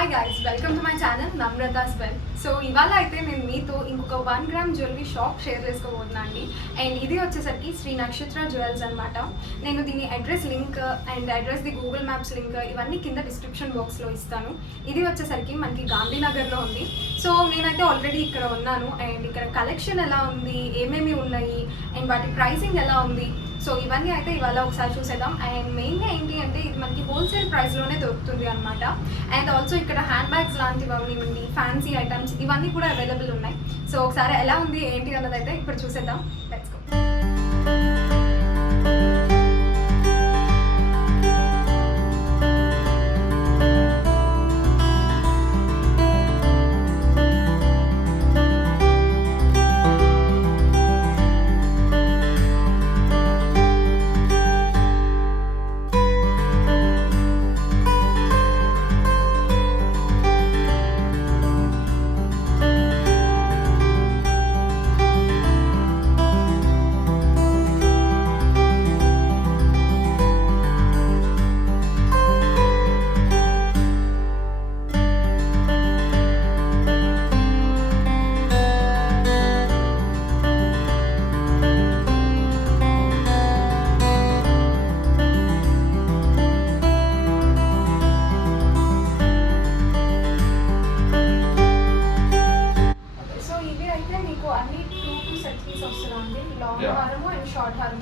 Hi guys, welcome to my channel Namrata's well. So ఇవాళ అయితే నేను మీతో ఇంకొక 1 గ్రామ్ జ్యువెలరీ షాప్ షేర్ చేసుకోబోతున్నా అండి. అండ్ ఇది వచ్చేసరికి శ్రీ నక్షత్ర జ్యువెల్స్ అనమాట. నేను దీని address link and address the Google maps link ఇవన్నీ కింద డిస్క్రిప్షన్ బాక్స్లో ఇస్తాను. ఇది వచ్చేసరికి మనకి గాంధీనగర్లో ఉంది. సో నేనైతే ఆల్రెడీ ఇక్కడ ఉన్నాను. అండ్ ఇక్కడ కలెక్షన్ ఎలా ఉంది, ఏమేమి ఉన్నాయి, అండ్ వాటి ప్రైసింగ్ ఎలా ఉంది, సో ఇవన్నీ అయితే ఇవాళ ఒకసారి చూసేద్దాం. అండ్ మెయిన్గా ఏంటి అంటే ఇది మనకి హోల్సేల్ ప్రైస్లోనే దొరుకుతుంది అనమాట. అండ్ ఆల్సో ఇక్కడ హ్యాండ్ బ్యాగ్స్ లాంటివి అవనివ్వండి, ఫ్యాన్సీ ఐటమ్స్ ఇవన్నీ కూడా అవైలబుల్ ఉన్నాయి. సో ఒకసారి ఎలా ఉంది ఏంటి అన్నది అయితే ఇప్పుడు చూసేద్దాం. Let's go.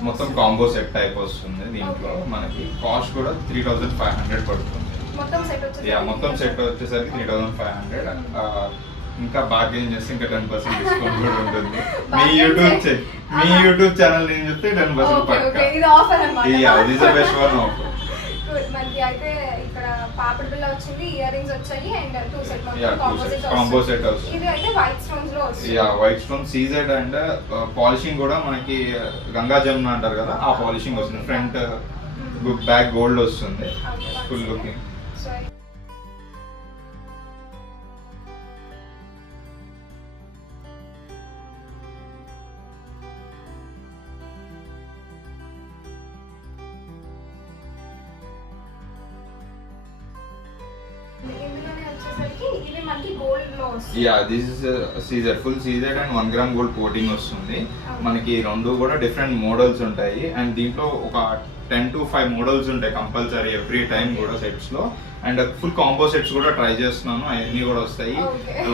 మొత్తం కాంబో సెట్ టైప్ వస్తుంది. దీంట్లో మనకి కాస్ట్ కూడా 3500 పడుతుంది. మొత్తం సెట్ వచ్చేసరికి 3500. ఇంకా బార్గెన్ చేస్తే ఇంకా 10% డిస్కౌంట్ కూడా ఉంటుంది. మీ యూట్యూబ్ ఛానల్ నేను చెప్తే 10% పక్కా. ఇది బెస్ట్ వన్ ఆఫర్. మనకి అయితే ఇక్కడ పాపడ్ బిల్ల వచ్చింది, ఇయర్ రింగ్స్ వచ్చాయి అండ్ 2 సెట్ కాంబో సెట్ వస్తుంది. ఇది అయితే వైట్ స్టోన్స్ లో వస్తుంది. White stone CZ and polishing కూడా మనకి గంగా జమున అంటారు కదా, ఆ పాలిషింగ్ వస్తుంది. ఫ్రంట్ బ్యాక్ గోల్డ్ వస్తుంది. Full looking. This is CZ, full CZ and 1 gram gold coating వస్తుంది. మనకి రెండు కూడా డిఫరెంట్ మోడల్స్ ఉంటాయి. అండ్ దీంట్లో ఒక 10 to 5 మోడల్స్ ఉంటాయి కంపల్సరీ ఎవ్రీ టైం కూడా సెట్స్ లో. అండ్ ఫుల్ కాంబో సెట్స్ కూడా ట్రై చేస్తున్నాను, అవన్నీ కూడా వస్తాయి.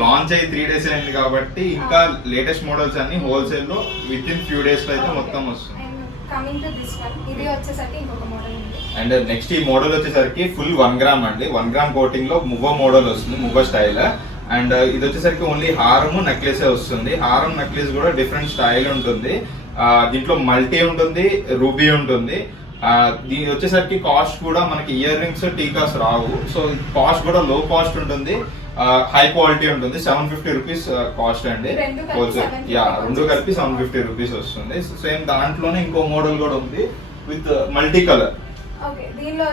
లాంచ్ అయ్యి 3 days అయింది కాబట్టి ఇంకా లేటెస్ట్ మోడల్స్ అన్ని హోల్సేల్ లో విత్ ఇన్ ఫ్యూ డేస్ లో అయితే మొత్తం వస్తుంది. అండ్ నెక్స్ట్ ఈ మోడల్ వచ్చేసరికి ఫుల్ 1 గ్రామ్ అండి. 1 గ్రామ్ కోటింగ్ లో మువ్వ మోడల్ వస్తుంది, మువ్వ స్టైల్. అండ్ ఇది వచ్చేసరికి ఓన్లీ హారము నెక్లెస్ వస్తుంది. హారం నెక్లెస్ కూడా డిఫరెంట్ స్టైల్ ఉంటుంది. దీంట్లో మల్టీ ఉంటుంది, రూబీ ఉంటుంది. దీని వచ్చేసరికి కాస్ట్ కూడా మనకి ఇయర్ రింగ్స్ టీకాస్ రావు. సో కాస్ట్ కూడా లో కాస్ట్ ఉంటుంది, హై క్వాలిటీ ఉంటుంది. 750 రూపీస్ కాస్ట్ అండి హోల్సేల్. రెండు కలిపి 750 రూపీస్ వస్తుంది. సేమ్ దాంట్లోనే ఇంకో మోడల్ కూడా ఉంది విత్ మల్టీ కలర్. దీంట్లో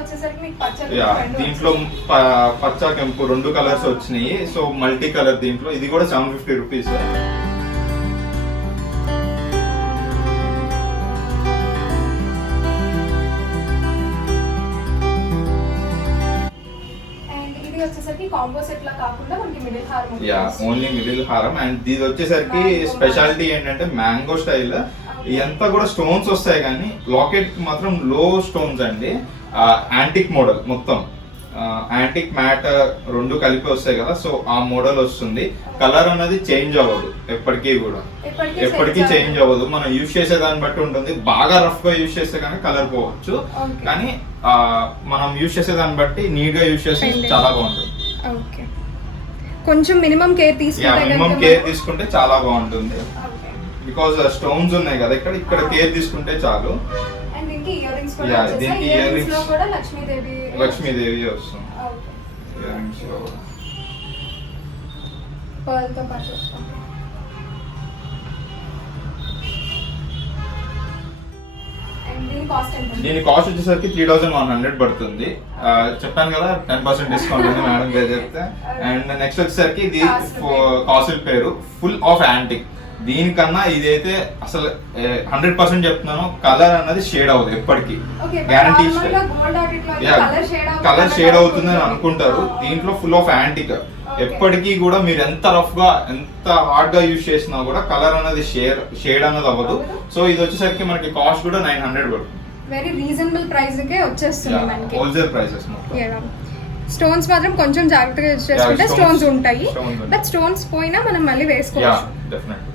పచ్చ కెంపు 2 కలర్స్ వచ్చినాయి. సో మల్టీ కలర్ దీంట్లో ఇది కూడా 750 రూపీస్. ఓన్లీ మిడిల్ హారం. అండ్ ఇది వచ్చేసరికి స్పెషాలిటీ ఏంటంటే మ్యాంగో స్టైల్. ఇదంతా కూడా స్టోన్స్ వస్తాయి కానీ లాకెట్ మాత్రం లో స్టోన్స్ అండి. యాంటిక్ మోడల్, మొత్తం యాంటిక్ మ్యాట్ 2 కలిపి వస్తాయి కదా, సో ఆ మోడల్ వస్తుంది. కలర్ అనేది చేంజ్ అవ్వదు, ఎప్పటికీ చేంజ్ అవ్వదు. మనం యూజ్ చేసే దాన్ని బట్టి ఉంటుంది. బాగా రఫ్ గా యూజ్ చేస్తే కానీ కలర్ పోవచ్చు, కానీ మనం యూజ్ చేసే దాన్ని బట్టి నీట్ గా యూజ్ చేస్తే చాలా బాగుంటుంది. కొంచెం మినిమం కేర్ తీసుకుంటే చాలా బాగుంటుంది. బికాజ్ స్టోన్స్ ఉన్నాయి కదా ఇక్కడ కేర్ తీసుకుంటే చాలు. దీనికి ఇయర్ రింగ్స్ లక్ష్మీదేవి వస్తుంది. ఇయర్ రింగ్స్ లో దీని కాస్ట్ వచ్చేసరికి 3100 పడుతుంది. చెప్పాను కదా 10% డిస్కౌంట్ ఉంది మేడం చెప్తే. అండ్ నెక్స్ట్ వచ్చేసరికి ఇది కాస్ట్ పేరు ఫుల్ ఆఫ్ యాంటిక్. దీనికన్నా ఇదైతే అసలు 100% చెప్తున్నాను, కలర్ అన్నది షేడ్ అవ్వదు ఎప్పటికీ, Okay, but గ్యారంటీ. normal గా gold orchid లో అయితే కలర్ షేడ్ అవుతుంది అని అనుకుంటారు. అనుకుంటారు, దీంట్లో ఫుల్ ఆఫ్ యాంటిక్. Okay. ఎప్పటికీ కూడా మీరు ఎంత రఫ్ గా ఎంత హార్డ్ గా యూజ్ చేసినా కూడా కలర్ అనేది షేడ్ అనేది అవ్వదు. సో ఇది వచ్చేసరికి మనకి కాస్ట్ కూడా 900 పడుతుంది. వెరీ రీజనబుల్ ప్రైస్ కే వచ్చేస్తుంది మనకి. హోల్సేల్ ప్రైసెస్ మొత్తం. స్టోన్స్ మాత్రం కొంచెం జాగ్రత్తగా యూజ్ చేసుకుంటే stones- స్టోన్స్ ఉంటాయి, stones ఉంటాయి. బట్ స్టోన్స్ పోయినా మనం మళ్ళీ వేసుకోవచ్చు. డెఫినెట్.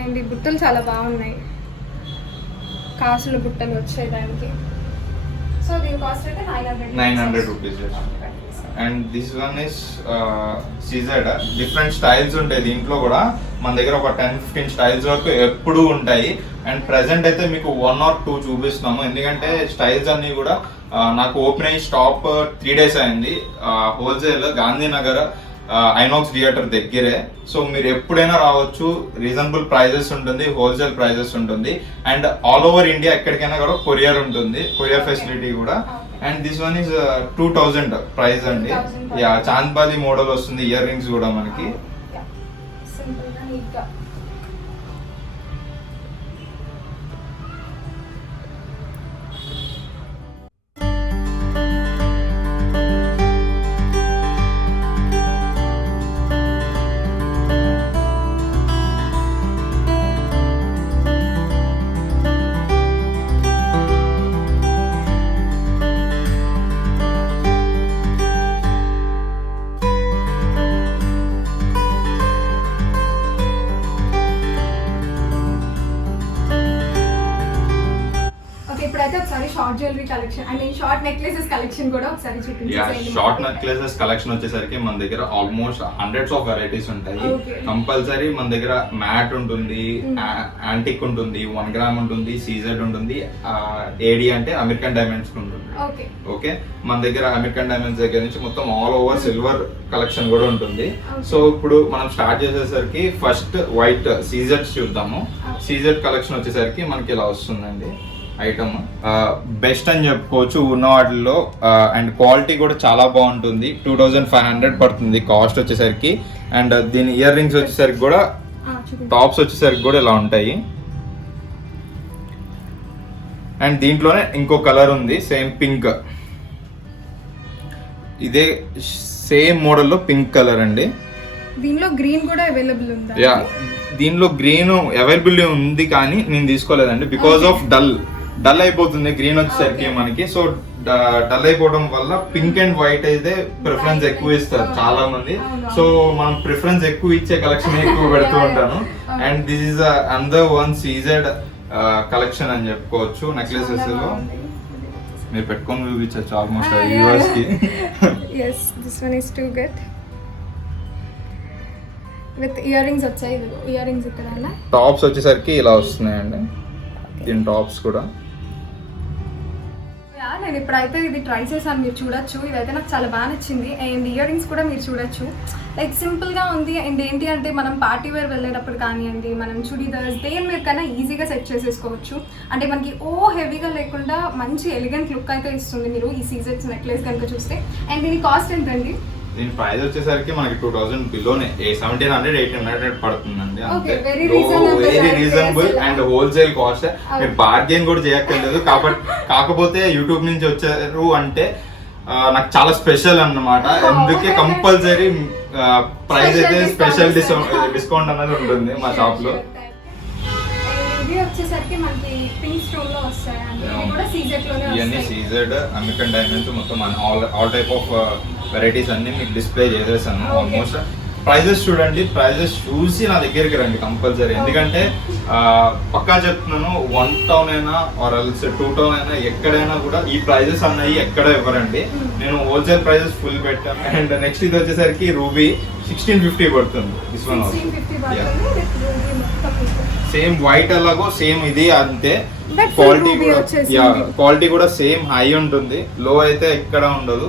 అండ్ ఈ బుట్టలు చాలా బాగున్నాయి, కాసుల బుట్టలు వచ్చాయి దానికి. సో దీని కాస్ట్ అయితే 900 rupees. And this one is CZ. Different styles ఉంటాయి దీంట్లో కూడా, మన దగ్గర ఒక 10-15 స్టైల్స్ వరకు ఎప్పుడూ ఉంటాయి. అండ్ ప్రెసెంట్ అయితే మీకు 1 or 2 చూపిస్తున్నాము, ఎందుకంటే స్టైల్స్ అన్ని కూడా నాకు ఓపెన్ అయ్యి స్టాప్ 3 days అయింది. హోల్సేల్ గాంధీనగర్ ఐనాక్స్ థియేటర్ దగ్గరే. సో మీరు ఎప్పుడైనా రావచ్చు, రీజనబుల్ ప్రైజెస్ ఉంటుంది, హోల్సేల్ ప్రైజెస్ ఉంటుంది. అండ్ ఆల్ ఓవర్ ఇండియా ఎక్కడికైనా కూడా కొరియర్ ఉంటుంది, కొరియర్ ఫెసిలిటీ కూడా. And this one is 2000 price అండి. యా, చాంద్బాలి మోడల్ వస్తుంది, ఇయర్ రింగ్స్ కూడా మనకి. సింపుల్ గా నీట్ గా. ఇప్పుడైతే ఒకసారి short jewellery collection and short necklaces collection కూడా ఒకసారి చూపించండి. షార్ట్ నెక్లెసెస్ కలెక్షన్ వచ్చేసరికి మన దగ్గర ఆల్మోస్ట్ హండ్రెడ్స్ ఆఫ్ వెరైటీస్ ఉంటాయి. Okay. కంపల్సరీ మన దగ్గర మ్యాట్ ఉంటుంది, యాంటిక్ ఉంటుంది, 1 గ్రామ్ ఉంటుంది, సీజెడ్ ఉంటుంది, ఏడి అంటే అమెరికన్ డైమండ్స్ ఉంటుంది. ఓకే ఓకే, మన దగ్గర అమెరికన్ డైమండ్స్ దగ్గర నుంచి మొత్తం ఆల్ ఓవర్ సిల్వర్ కలెక్షన్ కూడా ఉంటుంది. సో ఇప్పుడు మనం స్టార్ట్ చేసేసరికి ఫస్ట్ వైట్ సీజెడ్ చూద్దాము. సీజెడ్ కలెక్షన్ వచ్చేసరికి మనకి ఇలా వస్తుందండి ఐటమ్. బెస్ట్ అని చెప్పుకోవచ్చు ఉన్న వాటిల్లో. అండ్ క్వాలిటీ కూడా చాలా బాగుంటుంది. 2500 పడుతుంది కాస్ట్ వచ్చేసరికి. అండ్ దీని ఇయర్ రింగ్స్ వచ్చేసరికి కూడా, టాప్స్ వచ్చేసరికి కూడా ఇలా ఉంటాయి. అండ్ దీంట్లోనే ఇంకో కలర్ ఉంది, సేమ్ పింక్. ఇదే సేమ్ మోడల్లో పింక్ కలర్ అండి. దీనిలో గ్రీన్ కూడా అవైలబుల్ ఉందా? యా, దీనిలో గ్రీన్ అవైలబుల్ ఉంది, కానీ నేను తీసుకోలేదండి బికాస్ ఆఫ్ డల్ అయిపోతుంది గ్రీన్ వచ్చేసరికి మనకి. సో డల్ అయిపోవడం వల్ల పింక్ అండ్ వైట్ అయితే ప్రిఫరెన్స్ ఎక్కువ ఇస్తారు చాలా మంది. సో మనం ప్రిఫరెన్స్ ఎక్కువ ఇచ్చే కలెక్షన్ ఎక్కువ పెడుతూ ఉంటాను. అండ్ దిస్ ఇస్ అందర్ వన్ సీజెడ్ కలెక్షన్ అని చెప్పుకోవచ్చు. నెక్లెసెస్ లో మీరు పెట్టుకొని చూపించచ్చు ఆల్మోస్ట్ వ్యూవర్స్ కి. yes, this one is too good with earrings వచ్చాయి. ఇయరింగ్స్ ఇక్కడ టాప్స్ వచ్చేసరికి ఇలా వస్తున్నాయండి, దీని టాప్స్ కూడా. నేను ఇప్పుడైతే ఇది ట్రై చేశాను, మీరు చూడొచ్చు. ఇదైతే నాకు చాలా బాగా నచ్చింది. అండ్ ఇయర్ రింగ్స్ కూడా మీరు చూడొచ్చు, లైక్ సింపుల్గా ఉంది. అండ్ ఏంటి అంటే మనం పార్టీ వేర్ వెళ్ళేటప్పుడు కానివ్వండి, మనం చుడీదార్స్ దేని మీద కన్నా ఈజీగా సెట్ చేసేసుకోవచ్చు. అంటే మనకి హెవీగా లేకుండా మంచి ఎలిగెంట్ లుక్ అయితే ఇస్తుంది మీరు ఈ సీజెడ్స్ నెక్లెస్ కనుక చూస్తే. అండ్ దీని కాస్ట్ ఎంతండి? దీని ప్రైస్ వచ్చేసరికి మనకి 2000 బిలోనే 1700-1800 పడుతుందండి. అంతే, very very reasonable. And wholesale cost, మీరు బార్గెన్ కూడా చేయక్కర్లేదు. కాకపోతే యూట్యూబ్ నుంచి వచ్చారు అంటే నాకు చాలా స్పెషల్ అన్నమాట. అందుకే కంపల్సరీ ప్రైస్ అయితే స్పెషల్ డిస్కౌంట్ అనేది ఉంటుంది మా షాప్ లో. ఇది వచ్చేసరికి మనకి పింక్ స్టోన్ లో వస్తాయి. ఇది కూడా సీజెడ్ లోనే వస్తాయి. ఇవన్నీ సీజెడ్ అమెరికన్ డైమండ్స్ మొత్తం ఆల్ టైప్ ఆఫ్ వెరైటీస్ అన్ని మీకు డిస్ప్లే చేసేసాను. ఆల్మోస్ట్ ప్రైజెస్ చూడండి, ప్రైజెస్ చూసి నా దగ్గరికి రండి కంపల్సరీ. ఎందుకంటే పక్కా చెప్తున్నాను, 1 town అయినా ఆర్ ఎల్స్ 2 town అయినా ఎక్కడైనా కూడా ఈ ప్రైజెస్ అన్నవి ఎక్కడ ఇవ్వరండి. నేను హోల్సేల్ ప్రైజెస్ ఫుల్ పెట్టాను. అండ్ నెక్స్ట్ ఇది వచ్చేసరికి రూబీ 1650 పడుతుంది. దిస్ వన్ సేమ్ వైట్ అలాగో సేమ్ ఇది అంతే. క్వాలిటీ కూడా సేమ్ హై ఉంటుంది, లో అయితే ఎక్కడ ఉండదు.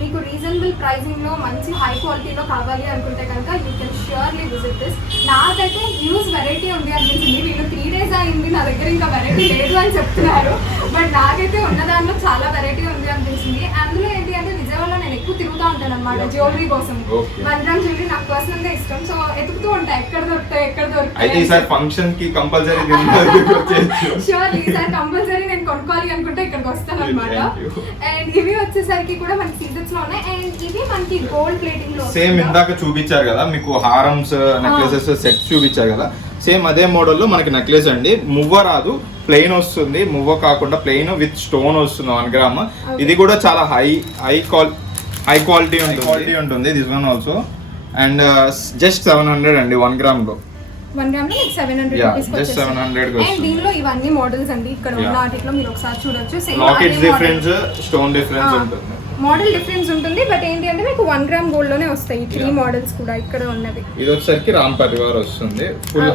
మీకు రీజనబుల్ ప్రైసింగ్ లో మంచి హై క్వాలిటీలో కావాలి అనుకుంటే కనుక you can surely visit this. నాకైతే హ్యూజ్ వెరైటీ ఉంది అనిపించింది. వీళ్ళు 3 days అయింది, నా దగ్గర ఇంకా వెరైటీ లేదు అని చెప్తున్నారు. బట్ నాకైతే ఉన్న దానిలో చాలా వెరైటీ ఉంది అనిపించింది. అందులో ఏంటి అంటే విజయవాడలో నేను ఎక్కువ తిరుగుతూ ఉంటాను వచ్చాను అనమాట జ్యువెలరీ కోసం. Okay. 1 గ్రామ్ జ్యువెలరీ నాకు పర్సనల్ గా ఇష్టం, సో ఎతుకుతూ ఉంటా ఎక్కడ దొరుకుతాయి అయితే ఈసారి ఫంక్షన్ కి కంపల్సరీ షూర్ ఈసారి కంపల్సరీ నేను కొనుక్కోవాలి అనుకుంటే ఇక్కడికి వస్తాను అనమాట. అండ్ ఇవి వచ్చేసరికి కూడా మనకి సీజన్స్ లో ఉన్నాయి. అండ్ ఇవి మనకి గోల్డ్ ప్లేటింగ్ లో సేమ్ ఇందాక చూపించారు కదా మీకు హారమ్స్ నెక్లెసెస్ సెట్స్ చూపించారు కదా, సేమ్ అదే మోడల్లో మనకి నెక్లెస్ అండి. మువ్వ రాదు, ప్లెయిన్ వస్తుంది. మువ్వ కాకుండా ప్లెయిన్ విత్ స్టోన్ వస్తుంది 1 గ్రామ్. ఇది కూడా చాలా హై క్వాలిటీ ఉంటుంది this one also. And just 700 అండి 1 గ్రామ్ లో. 1 గ్రామ్ లో మీకు 700 రూపీస్ జస్ట్ 700 కి అండ్ వస్తుంది. దీనిలో ఇవన్నీ మోడల్స్ అండి ఇక్కడ ఉన్న వాటిలో మీరు ఒకసారి చూడొచ్చు. Same lockets difference, stone difference ఉంటుంది, మోడల్ డిఫరెన్స్ ఉంటుంది. బట్ ఏంటి అంటే మీకు 1 గ్రామ్ గోల్డ్ లోనే వస్తాయి 3 మోడల్స్ కూడా ఇక్కడ ఉన్నవి. ఇది వచ్చేసరికి రామ్ పరివార్ వస్తుంది, ఫుల్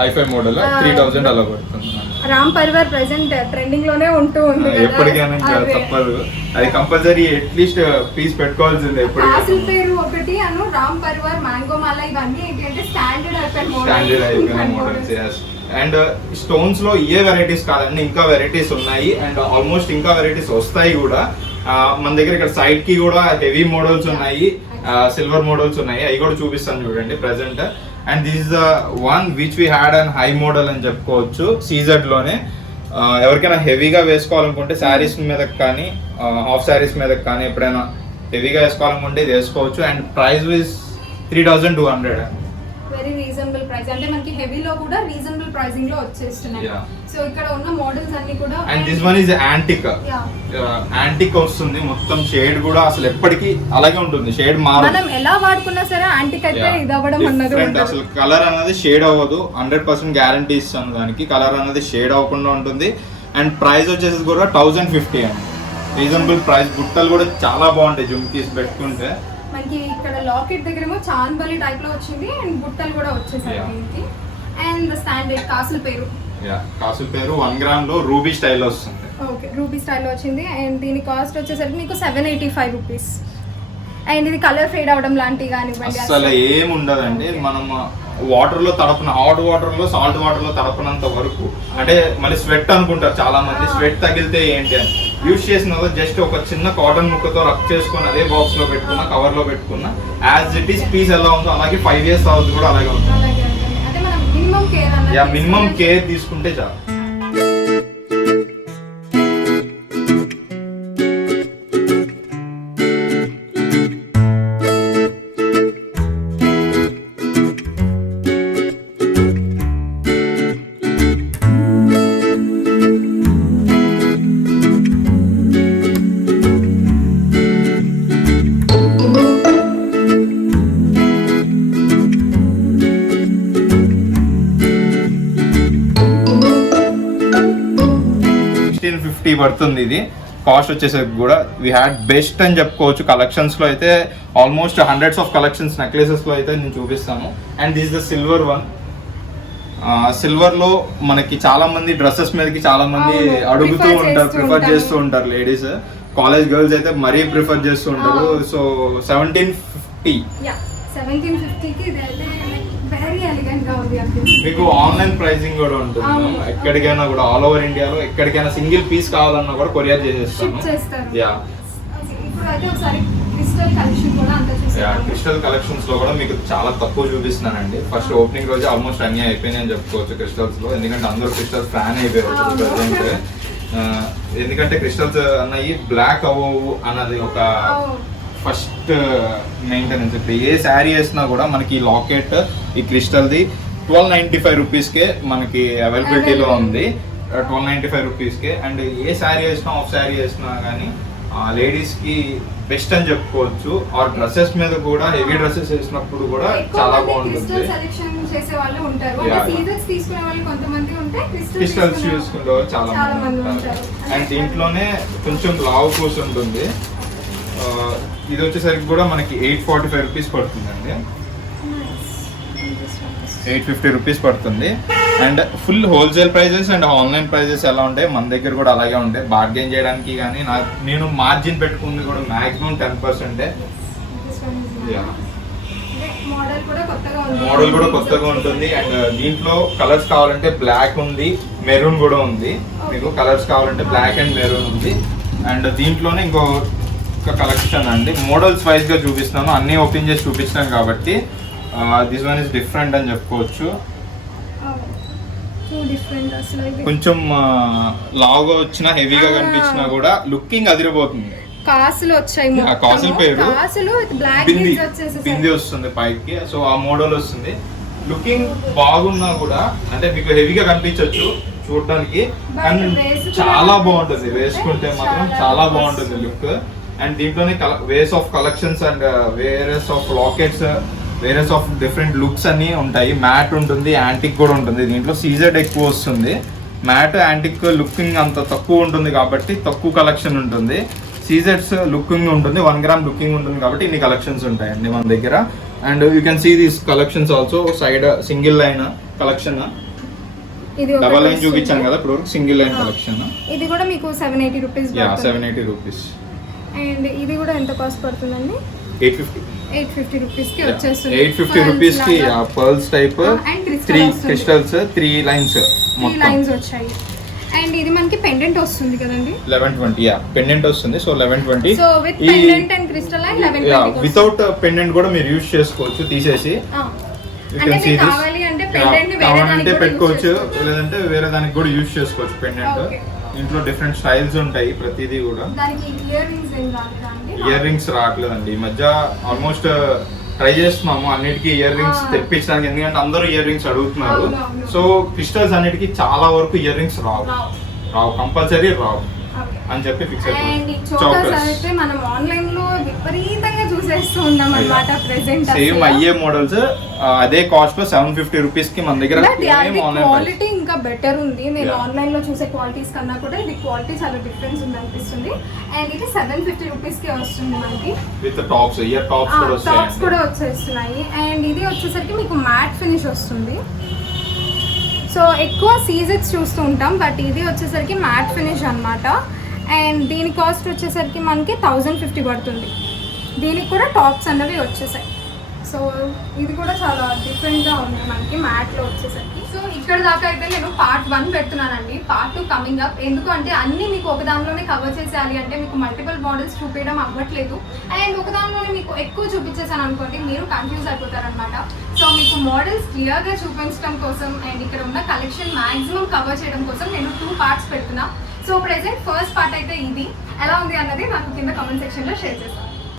హైఫై మోడల్ 3000 అలా పడుతుంది. రామ్ పరివార్ ప్రెసెంట్ ట్రెండింగ్ లోనే ఉంటూ ఉంది కదా, ఎప్పటికైనా తప్పదు, అది కంపల్సరీ అట్లీస్ట్ పీస్ పెట్టుకోవాల్సిందే. అసలు పేరు ఒకటి అను రామ్ పరివార్ మ్యాంగో మాల ఇవన్నీ ఏంటి అంటే స్టాండర్డ్ అయిపోయిన మోడల్స్. అండ్ స్టోన్స్ లో ఏ వెరైటీస్ కాదండి, ఇంకా వెరైటీస్ ఉన్నాయి. అండ్ ఆల్మోస్ట్ ఇంకా వెరైటీస్ వస్తాయి కూడా. మన దగ్గర ఇక్కడ సైడ్ కి కూడా హెవీ మోడల్స్ ఉన్నాయి, సిల్వర్ మోడల్స్ ఉన్నాయి, అవి కూడా చూపిస్తాను చూడండి present. And this is the one which we had and high model అని చెప్పుకోవచ్చు సీజెడ్ లోనే. ఎవరికైనా హెవీగా వేసుకోవాలనుకుంటే శారీస్ మీద కానీ హాఫ్ శారీస్ మీద కానీ ఎప్పుడైనా హెవీగా వేసుకోవాలనుకుంటే ఇది వేసుకోవచ్చు. And price is 3200. Very reasonable price, అంటే మనకి హెవీలో కూడా రీజనబుల్ ప్రైసింగ్ లో వచ్చేస్తున్నాయి. సో ఇక్కడ ఉన్న మోడల్స్ అన్ని కూడా. And this one is antique. Antique వస్తుంది మొత్తం, షేడ్ కూడా అసలు ఎప్పటికీ అలాగే ఉంటుంది, షేడ్ మారదు. మనం ఎలా వాడుకున్నా సరే యాంటిక్ అయితే ఇది అవ్వడం అన్నది ఉండదు. అసలు కలర్ అనేది షేడ్ అవ్వదు, 100% గ్యారంటీ ఇస్తాను దానికి. కలర్ అనేది షేడ్ అవ్వకుండా ఉంటుంది. అండ్ ప్రైస్ వచ్చేసి కూడా 1050 అండి, రీజనబుల్ ప్రైస్. బుట్టలు కూడా చాలా బాగుంటాయి జుమ్కీస్ పెట్టుకుంటే. మనకి ఇక్కడ లాకెట్ దగ్గరేమో చాందబలి టైప్ లో వచ్చింది అండ్ బుట్టలు కూడా వచ్చేసాయి దీనికి. అండ్ స్టాండర్డ్ కాసుల పేరు, కాసుల పేరు 1 గ్రామ్ లో రూబీ స్టైల్ వస్తుంది. ఓకే, రూబీ స్టైల్లో వచ్చింది. అండ్ దీని కాస్ట్ వచ్చేసరికి మీకు 785 రూపీస్. అండ్ ఇది కలర్ ఫేడ్ అవడం లాంటివి కానివ్వండి అసలు ఏం ఉండదండి. మనం వాటర్ లో తడపన, హాట్ వాటర్ లో సాల్ట్ వాటర్ లో తడపనంత వరకు, అంటే మళ్ళీ స్వెట్ అనుకుంటారు చాలా మంది, స్వెట్ తగిలితే ఏంటి అని. యూజ్ చేసిన జస్ట్ ఒక చిన్న కాటన్ ముక్కతో రబ్ చేసుకుని అదే బాక్స్ లో పెట్టుకున్న, కవర్ లో పెట్టుకున్న, యాజ్ ఇట్ ఈస్ పీస్ ఎలా ఉందో అలాగే 5 years తర్వాత కూడా అలాగే ఉంటుంది. అంటే మనం మినిమం కేర్ తీసుకుంటే చాలు. పడుతుంది ఇది. కాస్ట్ వచ్చేసరికి కూడా వీ హ్యాడ్ బెస్ట్ అని చెప్పుకోవచ్చు. కలెక్షన్స్ లో అయితే almost hundreds of collections necklaces లో అయితే నేను చూపిస్తాను. And this the silver one. Silver లో మనకి చాలా మంది డ్రెస్సెస్ మీదకి చాలా మంది అడుగుతూ ఉంటారు, ప్రిఫర్ చేస్తూ ఉంటారు లేడీస్. కాలేజ్ గర్ల్స్ అయితే మరీ ప్రిఫర్ చేస్తూ ఉంటారు. సో 1750 మీకు ఆన్లైన్ ప్రైసింగ్ కూడా ఉంటుంది. ఎక్కడికైనా కూడా ఆల్ ఓవర్ ఇండియాలో ఎక్కడికైనా సింగిల్ పీస్ కావాలన్నా కూడా కొరియర్ చేసేస్తాను. క్రిస్టల్ కలెక్షన్స్ లో కూడా మీకు చాలా తక్కువ చూపిస్తున్నానండి. ఫస్ట్ ఓపెనింగ్ రోజు ఆల్మోస్ట్ అన్ని అయిపోయినాయి అని చెప్పుకోవచ్చు క్రిస్టల్స్ లో. ఎందుకంటే అందరూ క్రిస్టల్స్ ఫ్యాన్ అయిపోయారు ప్రజెంట్. ఎందుకంటే క్రిస్టల్స్ అన్నవి బ్లాక్ అవ్వవు అన్నది ఒక ఫస్ట్ మెయింటెనెన్స్. ఇప్పుడు ఏ శారీ వేసినా కూడా మనకి ఈ లాకెట్, ఈ క్రిస్టల్ది 1295 రూపీస్కే మనకి అవైలబిలిటీలో ఉంది. 1295 రూపీస్కే. అండ్ ఏ శారీ వేసినా, ఆఫ్ శారీ వేసినా కానీ లేడీస్కి బెస్ట్ అని చెప్పుకోవచ్చు. ఆ డ్రెస్సెస్ మీద కూడా హెవీ డ్రెస్సెస్ వేసినప్పుడు కూడా చాలా బాగుంటుంది. క్రిస్టల్స్ చూసుకుంటే చాలా మంది ఉంటారు. అండ్ దీంట్లోనే కొంచెం లావ్ కోర్స్ ఉంటుంది. ఇది వచ్చేసరికి కూడా మనకి 845 రూపీస్ పడుతుందండి, 850 రూపీస్ పడుతుంది. And full wholesale prices and online prices ఎలా ఉంటాయి మన దగ్గర కూడా అలాగే ఉంటాయి. బార్గెన్ చేయడానికి కానీ నేను మార్జిన్ పెట్టుకుంది కూడా మాక్సిమం 10%. మోడల్ కూడా కొత్తగా ఉంటుంది. అండ్ దీంట్లో కలర్స్ కావాలంటే బ్లాక్ ఉంది, మెరూన్ కూడా ఉంది. మీకు కలర్స్ కావాలంటే బ్లాక్ అండ్ మెరూన్ ఉంది. అండ్ దీంట్లోనే ఇంకో ఒక కలెక్షన్ అండి. మోడల్స్ వైజ్ గా చూపిస్తున్నాను, అన్ని ఓపెన్ చేసి చూపిస్తాను కాబట్టి దిస్ వన్ ఇస్ డిఫరెంట్ అని చెప్పుకోవచ్చు. డిఫరెంట్ అసలు ఇది కొంచెం లావుగా వచ్చినా హెవీగా కనిపించినా కూడా లుకింగ్ అదిరిపోతుంది. కాసులు వచ్చాయి, కాసుల పేరు కాసులు బ్లాక్ బింది వచ్చేసి బింది వస్తుంది పైకి. సో ఆ మోడల్ వస్తుంది. లుకింగ్ బాగున్నా కూడా అంటే మీకు హెవీగా కనిపించవచ్చు చూడడానికి, కానీ చాలా బాగుంటుంది వేసుకుంటే మాత్రం చాలా బాగుంటుంది లుక్. అండ్ దీంట్లోనే ways of collections and various of lockets, various of different looks అన్ని ఉంటాయి. మ్యాట్ ఉంటుంది, యాంటిక్ కూడా ఉంటుంది. దీంట్లో సీజెడ్ ఎక్కువ వస్తుంది. మ్యాట్ యాంటిక్ లుకింగ్ అంత తక్కువ ఉంటుంది కాబట్టి తక్కువ కలెక్షన్ ఉంటుంది. సీజెడ్స్ లుకింగ్ ఉంటుంది, 1 గ్రామ్ లుకింగ్ ఉంటుంది కాబట్టి ఇన్ని కలెక్షన్స్ ఉంటాయండి మన దగ్గర. And you can see these collections also. Side single line collection, double line చూపించాను కదా ఇప్పుడు, సింగిల్ లైన్ కలెక్షన్. ఇది కూడా మీకు 780 రూపీస్. 780 రూపీస్. అండ్ ఇది కూడా ఎంత కాస్ట్ పడుతుందండి? 850 రూపీస్ కి వచ్చేస్తుంది. 850 రూపీస్ కి పర్ల్స్ టైప్ 3 క్రిస్టల్స్ 3 లైన్స్ వచ్చాయి. అండ్ ఇది మనకి పెండెంట్ వస్తుంది కదండి, 1120. పెండెంట్ వస్తుంది. So 1120. So with pendant and crystal line 1120. Without pendant కూడా మీరు యూజ్ చేసుకోవచ్చు తీసేసి. అంటే కావాలి అంటే పెండెంట్ వేరే దానికి పెట్టుకోవచ్చు, లేదంటే వేరే దానికి కూడా యూజ్ చేసుకోవచ్చు పెండెంట్. ఇంట్లో డిఫరెంట్ స్టైల్స్ ఉంటాయి ప్రతిదీ కూడా. దానికి ఇయర్ రింగ్స్ ఏం రాలేదా అండి? ఇయర్ రింగ్స్ రావట్లేదండి ఈ మధ్య. ఆల్మోస్ట్ ట్రై చేస్తున్నాము అన్నిటికీ ఇయర్ రింగ్స్ తెప్పించడానికి, ఎందుకంటే అందరూ ఇయర్ రింగ్స్ అడుగుతున్నారు. సో క్రిస్టల్స్ అన్నిటికీ చాలా వరకు ఇయర్ రింగ్స్ రావు, కంపల్సరీ రావు అని చెప్పి ఫిక్స్ అయితే మనం ఆన్లైన్ లో విపరీతంగా చూసేస్తూ ఉన్నాం అన్నమాట ప్రెజెంట్. సేమ్ అయ్యే మోడల్స్ అదే కాస్ట్ లో 750 రూపీస్ కి మన దగ్గర. క్వాలిటీ ఇంకా బెటర్ ఉంది. నేను ఆన్లైన్ లో చూసే క్వాలిటీస్ కన్నా కూడా ఇది క్వాలిటీ చాలా డిఫరెన్స్ ఉంది అనిపిస్తుంది. అండ్ ఇది 750 రూపీస్ కి వస్తుంది మనకి, విత్ టాప్స్, ఇయర్ టాప్స్ కూడా వచ్చేస్తున్నాయి. అండ్ ఇది వచ్చేసరికి మీకు మ్యాట్ ఫినిష్ వస్తుంది. సో ఎక్కువ సీజెట్స్ చూస్తూ ఉంటాం, బట్ ఇది వచ్చేసరికి మ్యాట్ ఫినిష్ అన్నమాట. అండ్ దీని కాస్ట్ వచ్చేసరికి మనకి 1050 పడుతుంది. దీనికి కూడా టాప్స్ అన్నవి వచ్చేసాయి. సో ఇది కూడా చాలా డిఫరెంట్గా ఉంది మనకి మ్యాట్లో వచ్చేసరికి. సో ఇక్కడ దాకా అయితే నేను పార్ట్ 1 పెడుతున్నానండి. Part 2 coming up. ఎందుకు అంటే అన్నీ మీకు ఒక దానిలోనే కవర్ చేసేయాలి అంటే మీకు మల్టిపుల్ మోడల్స్ చూపించడం అవ్వట్లేదు. అండ్ ఒక దానిలోనే మీకు ఎక్కువ చూపించేసాను అనుకోండి, మీరు కన్ఫ్యూజ్ అయిపోతారనమాట. సో మీకు మోడల్స్ క్లియర్గా చూపించడం కోసం అండ్ ఇక్కడ ఉన్న కలెక్షన్ మ్యాక్సిమం కవర్ చేయడం కోసం నేను 2 పార్ట్స్ పెడుతున్నా. సో ప్రెసెంట్ ఫస్ట్ పార్ట్ అయితే ఇది ఎలా ఉంది అన్నది నాకు కింద కామెంట్ సెక్షన్లో షేర్ చేస్తాను.